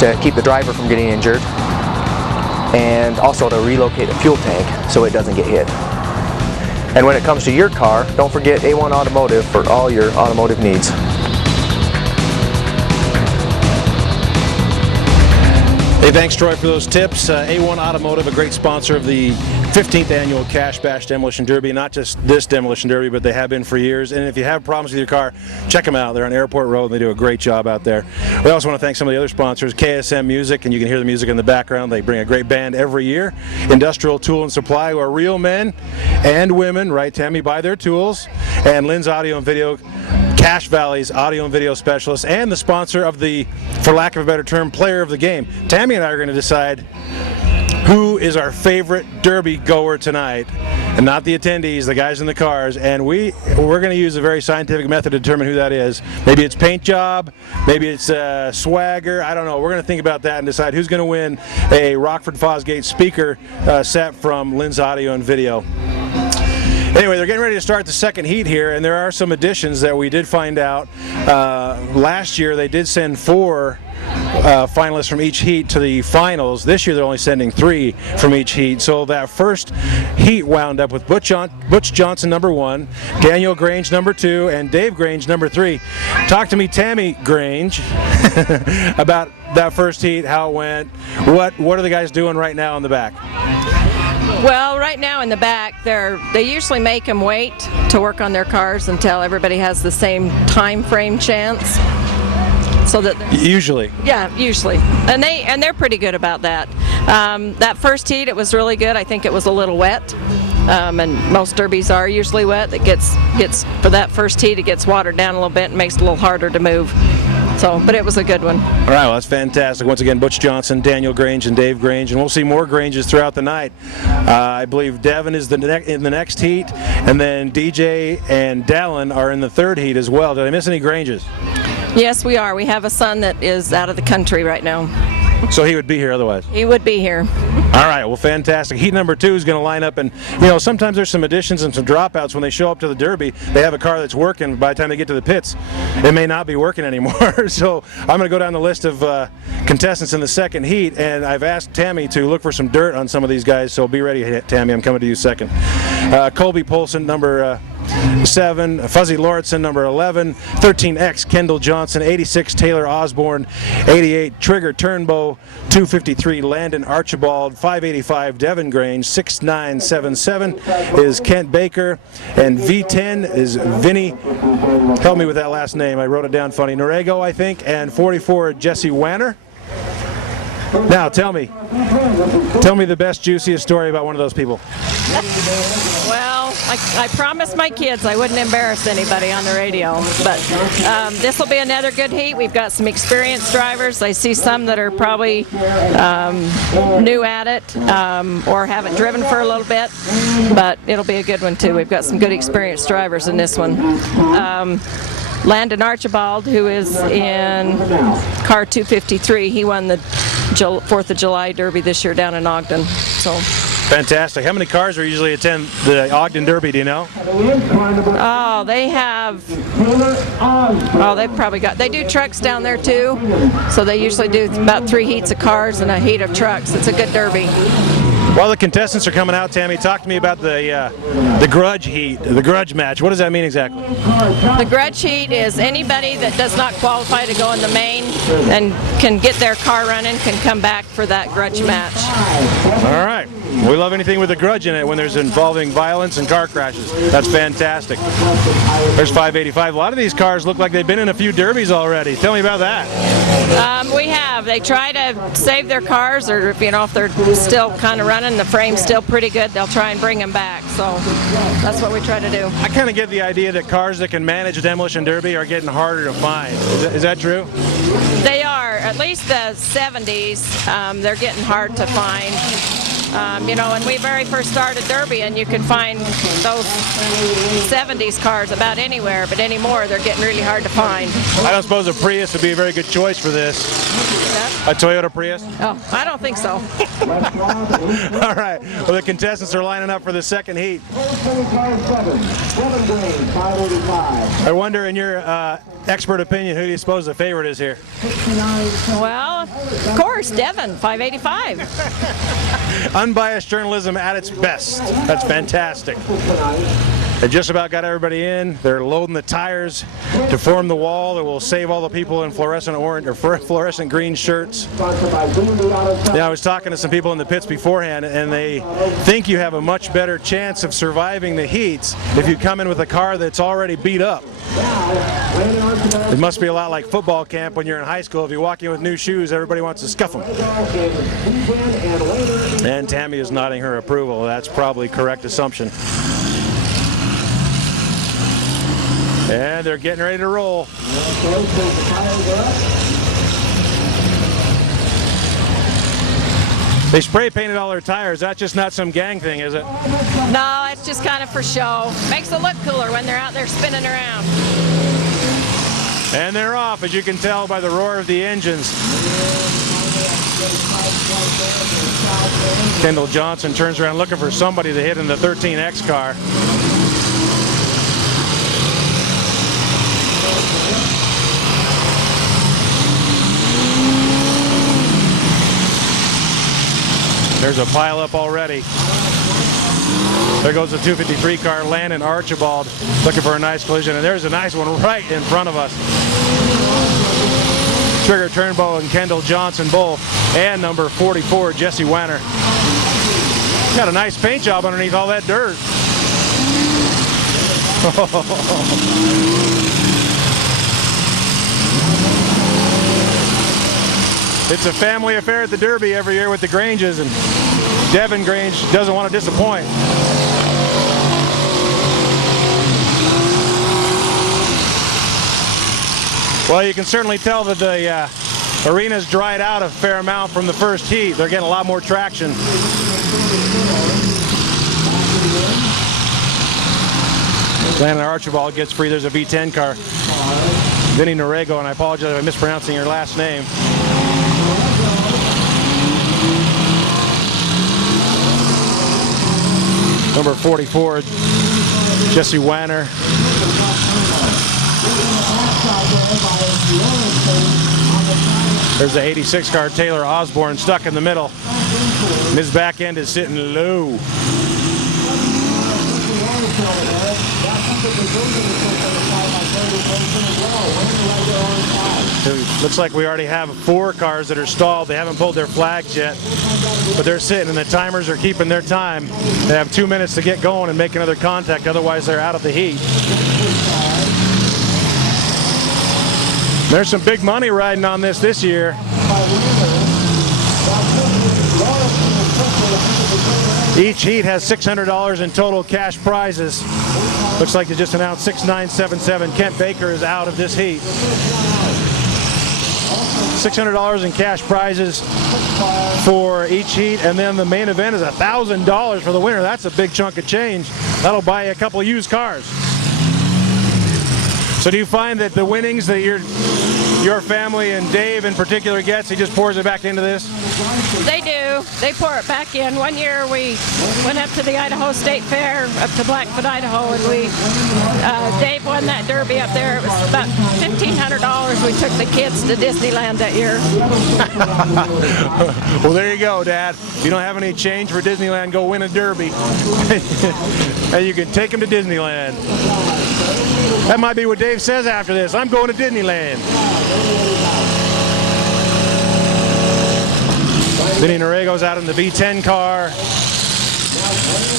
to keep the driver from getting injured, and also to relocate the fuel tank so it doesn't get hit. And when it comes to your car, don't forget A1 Automotive for all your automotive needs. Hey, thanks Troy for those tips. A1 Automotive, a great sponsor of the 15th annual Cash Bash Demolition Derby. Not just this Demolition Derby, but they have been for years. And if you have problems with your car, check them out. They're on Airport Road and they do a great job out there. We also want to thank some of the other sponsors, KSM Music, and you can hear the music in the background. They bring a great band every year. Industrial Tool and Supply, who are real men and women, right, Tammy, buy their tools. And Lynn's Audio and Video, Cache Valley's audio and video specialist, and the sponsor of the, for lack of a better term, player of the game. Tammy and I are going to decide who is our favorite derby goer tonight, and not the attendees, the guys in the cars. And we're going to use a very scientific method to determine who that is. Maybe it's paint job, maybe it's swagger, I don't know. We're going to think about that and decide who's going to win a Rockford Fosgate speaker set from Lynn's Audio and Video. Anyway, they're getting ready to start the second heat here, and there are some additions that we did find out. Last year they did send 4 finalists from each heat to the finals. This year they're only sending 3 from each heat. So that first heat wound up with Butch Johnson number 1, Daniel Grange number 2, and Dave Grange number 3. Talk to me, Tammy Grange, about that first heat, how it went. What are the guys doing right now in the back? Well, right now in the back, they usually make them wait to work on their cars until everybody has the same time frame chance. So that usually. Yeah, usually, and they're pretty good about that. That first heat, it was really good. I think it was a little wet, and most derbies are usually wet. It gets for that first heat, it gets watered down a little bit and makes it a little harder to move. So, but it was a good one. All right, well, that's fantastic. Once again, Butch Johnson, Daniel Grange, and Dave Grange, and we'll see more Granges throughout the night. I believe Devin is in the next heat, and then DJ and Dallin are in the third heat as well. Did I miss any Granges? Yes, we are. We have a son that is out of the country right now. So he would be here otherwise? He would be here. All right, well, fantastic. Heat number 2 is going to line up, and sometimes there's some additions and some dropouts when they show up to the Derby. They have a car that's working. By the time they get to the pits, it may not be working anymore. So I'm going to go down the list of contestants in the second heat, and I've asked Tammy to look for some dirt on some of these guys, so be ready, Tammy. I'm coming to you second. Colby Polson, number 7, Fuzzy Lauritsen, number 11, 13X Kendall Johnson, 86 Taylor Osborne, 88 Trigger Turnbow, 253 Landon Archibald, 585 Devin Grange, 6977 is Kent Baker, and V10 is Vinny, help me with that last name, I wrote it down funny, Norego I think, and 44 Jesse Wanner. Now tell me the best, juiciest story about one of those people. Well, I promised my kids I wouldn't embarrass anybody on the radio, but this will be another good heat. We've got some experienced drivers. I see some that are probably new at it or haven't driven for a little bit, but it'll be a good one too. We've got some good experienced drivers in this one. Landon Archibald, who is in car 253, he won the 4th of July Derby this year down in Ogden. So fantastic. How many cars usually attend the Ogden Derby, do you know? Oh, they have, they've probably got, they do trucks down there too, so they usually do about 3 heats of cars and a heat of trucks. It's a good derby. While the contestants are coming out, Tammy, talk to me about the grudge heat, the grudge match. What does that mean exactly? The grudge heat is anybody that does not qualify to go in the main and can get their car running can come back for that grudge match. All right. We love anything with a grudge in it when there's involving violence and car crashes. That's fantastic. There's 585. A lot of these cars look like they've been in a few derbies already. Tell me about that. We have. They try to save their cars, or if they're still kind of running, the frame's still pretty good, they'll try and bring them back. So that's what we try to do. I kind of get the idea that cars that can manage a demolition derby are getting harder to find. Is that true? They are. At least the 70s, they're getting hard to find. When we very first started Derby, and you could find those 70s cars about anywhere, but anymore they're getting really hard to find. I don't suppose a Prius would be a very good choice for this. Yeah. A Toyota Prius? Oh, I don't think so. All right. Well, the contestants are lining up for the second heat. I wonder, in your expert opinion, who do you suppose the favorite is here? Well, course, Devin, 585. Unbiased journalism at its best. That's fantastic. They just about got everybody in. They're loading the tires to form the wall that will save all the people in fluorescent orange or fluorescent green shirts. Yeah, I was talking to some people in the pits beforehand, and they think you have a much better chance of surviving the heats if you come in with a car that's already beat up. It must be a lot like football camp when you're in high school. If you walk in with new shoes, everybody wants to scuff them. And Tammy is nodding her approval. That's probably a correct assumption. And they're getting ready to roll. They spray painted all their tires. That's just not some gang thing, is it? No, it's just kind of for show. Makes it look cooler when they're out there spinning around. And they're off, as you can tell by the roar of the engines. Kendall Johnson turns around looking for somebody to hit in the 13X car. There's a pile up already. There goes the 253 car, Landon Archibald, looking for a nice collision, and there's a nice one right in front of us. Trigger Turnbow and Kendall Johnson both, and number 44, Jesse Wanner. Got a nice paint job underneath all that dirt. It's a family affair at the Derby every year with the Granges, and Devin Grange doesn't want to disappoint. Well, you can certainly tell that the arena's dried out a fair amount from the first heat. They're getting a lot more traction. Landon Archibald gets free. There's a V10 car. Vinny Norego, and I apologize if I'm mispronouncing your last name. Number 44, Jesse Wanner. There's the 86 car, Taylor Osborne, stuck in the middle. And his back end is sitting low. It looks like we already have 4 cars that are stalled. They haven't pulled their flags yet, but they're sitting and the timers are keeping their time. They have 2 minutes to get going and make another contact, otherwise they're out of the heat. There's some big money riding on this year. Each heat has $600 in total cash prizes. Looks like they just announced 6977. Kent Baker is out of this heat. $600 in cash prizes for each heat, and then the main event is $1,000 for the winner. That's a big chunk of change. That'll buy you a couple of used cars. So do you find that the winnings that your family and Dave in particular gets, he just pours it back into this? They do. They pour it back in. One year we went up to the Idaho State Fair, up to Blackfoot, Idaho, and Dave won that derby up there. It was about $1,500. We took the kids to Disneyland that year. Well, there you go, Dad. If you don't have any change for Disneyland, go win a derby. And you can take them to Disneyland. That might be what Dave says after this. I'm going to Disneyland. Vinny Norego's out in the V10 car.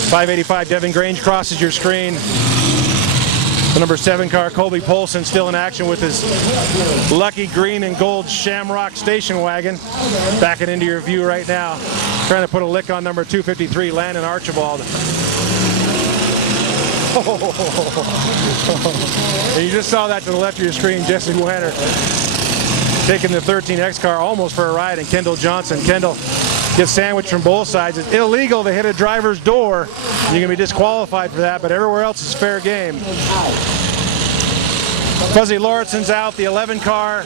585 Devin Grange crosses your screen. The number 7 car, Colby Polson, still in action with his lucky green and gold Shamrock station wagon. Backing into your view right now. Trying to put a lick on number 253, Landon Archibald. And you just saw that to the left of your screen, Jesse Wanner taking the 13X car almost for a ride, and Kendall Johnson. Kendall gets sandwiched from both sides. It's illegal to hit a driver's door. You can be disqualified for that, but everywhere else is fair game. Fuzzy Lauritsen's out, the 11 car.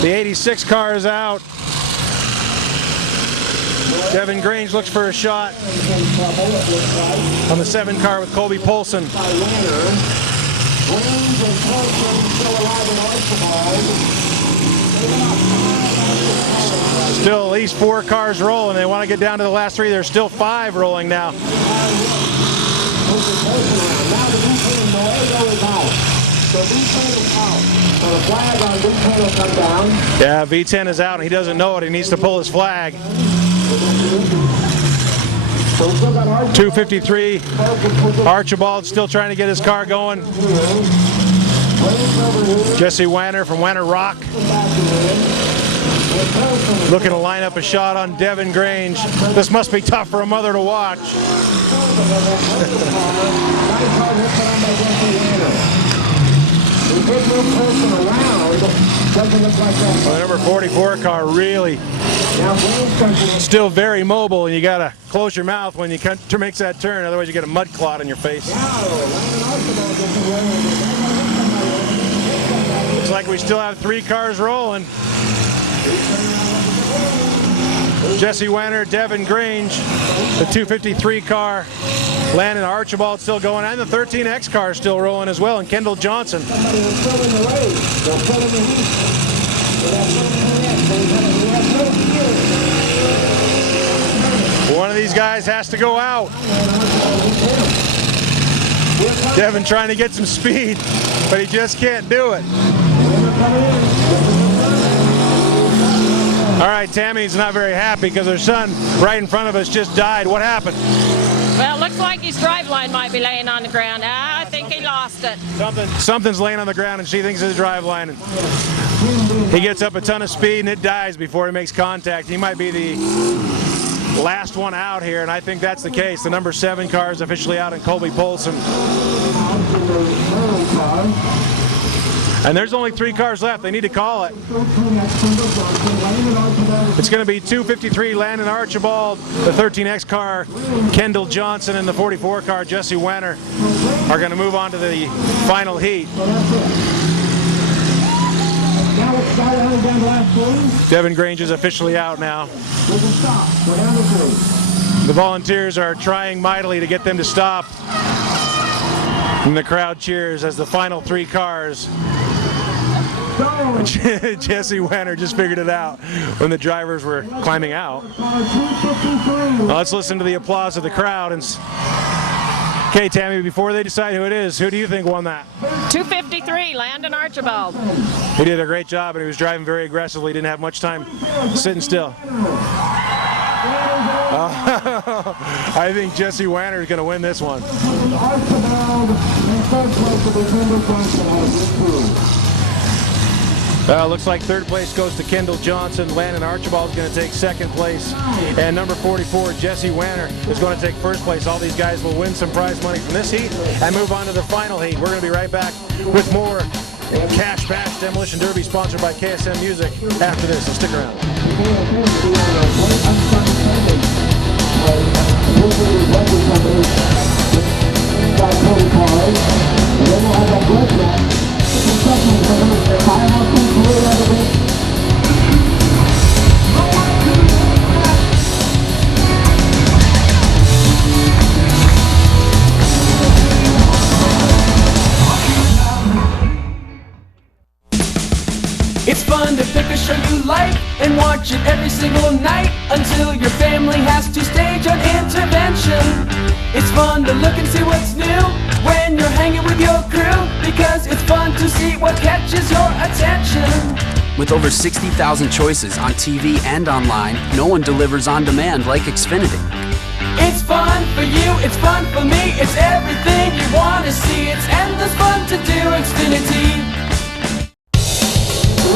The 86 car is out. Devin Grange looks for a shot on the 7 car with Colby Polson. Still at least 4 cars rolling. They want to get down to the last 3. There's still 5 rolling now. Yeah, V10 is out and he doesn't know it. He needs to pull his flag. 253. Archibald still trying to get his car going. Jesse Wanner from Wanner Rock looking to line up a shot on Devin Grange. This must be tough for a mother to watch. Well, the number 44 car really still very mobile, and you gotta close your mouth when you makes that turn, otherwise you get a mud clot on your face. Looks like we still have 3 cars rolling. Jesse Wanner, Devin Grange, the 253 car, Landon Archibald still going, and the 13X car still rolling as well, and Kendall Johnson. One of these guys has to go out. Devin trying to get some speed, but he just can't do it. All right, Tammy's not very happy because her son right in front of us just died. What happened? Well, it looks like his driveline might be laying on the ground. I think he lost it. Something's laying on the ground and she thinks it's a driveline. He gets up a ton of speed and it dies before he makes contact. He might be the last one out here, and I think that's the case. The number 7 car is officially out in Colby Polson. And there's only 3 cars left. They need to call it. It's going to be 253 Landon Archibald, the 13X car, Kendall Johnson, and the 44 car, Jesse Wanner, are going to move on to the final heat. Devin Grange is officially out now. The volunteers are trying mightily to get them to stop. And the crowd cheers as the final 3 cars. Jesse Wanner just figured it out when the drivers were climbing out. Well, let's listen to the applause of the crowd. Okay, Tammy, before they decide who it is, who do you think won that? 253, Landon Archibald. He did a great job, and he was driving very aggressively. Didn't have much time sitting still. I think Jesse Wanner is going to win this one. Looks like 3rd place goes to Kendall Johnson. Landon Archibald is going to take 2nd place. And number 44, Jesse Wanner, is going to take 1st place. All these guys will win some prize money from this heat and move on to the final heat. We're going to be right back with more Cash Bash Demolition Derby, sponsored by KSM Music, after this. So stick around. It's fun to pick a show you like and watch it every single night until your family has to stage an intervention. It's fun to look and see what's new when you're hanging with your crew, because it's fun to see what catches your attention. With over 60,000 choices on TV and online, no one delivers on demand like Xfinity. It's fun for you, it's fun for me, it's everything you want to see. It's endless fun to do Xfinity.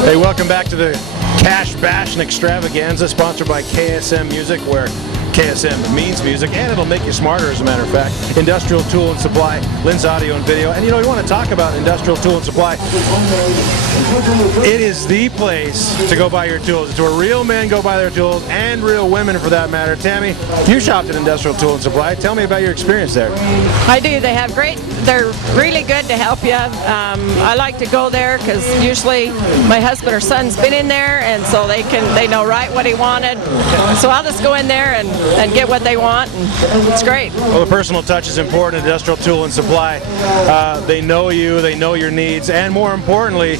Hey, welcome back to the Cash Bash and Extravaganza, sponsored by KSM Music, where KSM means music, and it'll make you smarter, as a matter of fact. Industrial Tool and Supply, Lynn's Audio and Video. And you know, you want to talk about Industrial Tool and Supply. It is the place to go buy your tools. It's where real men go buy their tools, and real women for that matter. Tammy, you shopped at Industrial Tool and Supply. Tell me about your experience there. I do. They have they're really good to help you. I like to go there because usually my husband or son's been in there, and so they know right what he wanted. So I'll just go in there and get what they want, and it's great. Well, the personal touch is important. Industrial Tool and Supply. They know you, they know your needs, and more importantly,